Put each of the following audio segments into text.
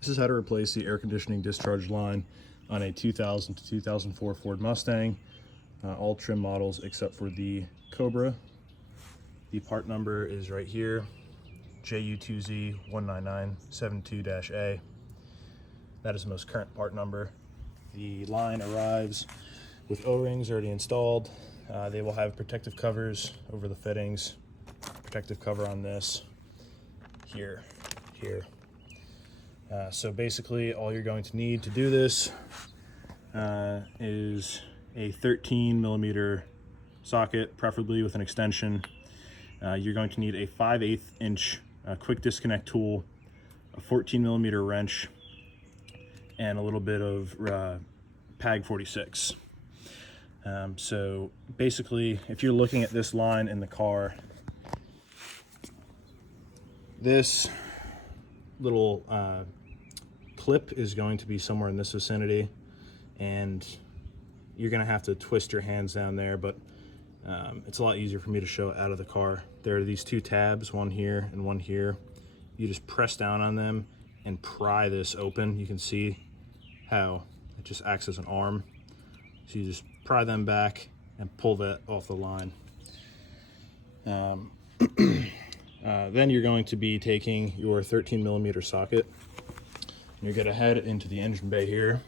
This is how to replace the air conditioning discharge line on a 2000 to 2004 Ford Mustang, all trim models except for the Cobra. The part number is right here, JU2Z19972-A. That is the most current part number. The line arrives with O-rings already installed. They will have protective covers over the fittings, protective cover on this, here. So basically all you're going to need to do this is a 13mm socket, preferably with an extension. You're going to need a 5/8 inch quick disconnect tool, a 14mm wrench, and a little bit of PAG 46. So basically, if you're looking at this line in the car, this little clip is going to be somewhere in this vicinity, and you're going to have to twist your hands down there, but it's a lot easier for me to show out of the car. There are these two tabs, one here and one here. You just press down on them and pry this open. You can see how it just acts as an arm. So you just pry them back and pull that off the line. Then you're going to be taking your 13mm socket. You're going to head into the engine bay here.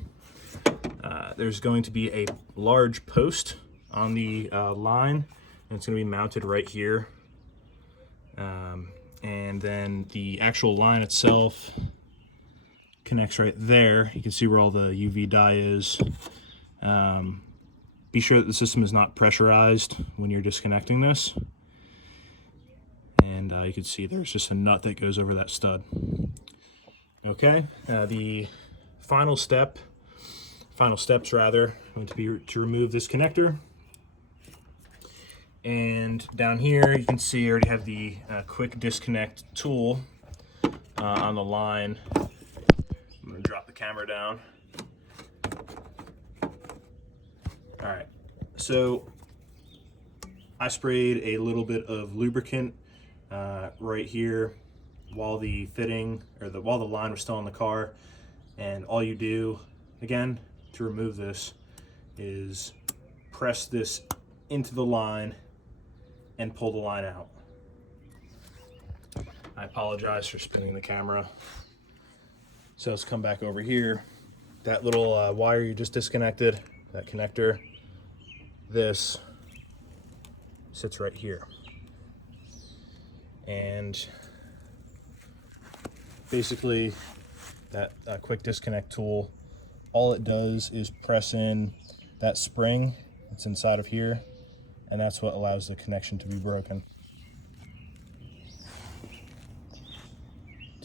There's going to be a large post on the line, and it's going to be mounted right here. And then the actual line itself connects right there. You can see where all the UV dye is. Be sure that the system is not pressurized when you're disconnecting this. And you can see there's just a nut that goes over that stud. Okay, the final steps rather, going to be to remove this connector. And down here you can see I already have the quick disconnect tool on the line. I'm going to drop the camera down. All right, so I sprayed a little bit of lubricant right here while the line was still in the car, and all you do again to remove this is press this into the line and pull the line out. I apologize for spinning the camera. So let's come back over here. That little wire you just disconnected, that connector, this sits right here. And basically that quick disconnect tool, all it does is press in that spring that's inside of here, and that's what allows the connection to be broken.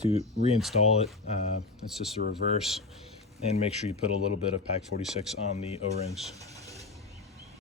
To reinstall it, it's just a reverse, and make sure you put a little bit of PAG 46 on the O-rings.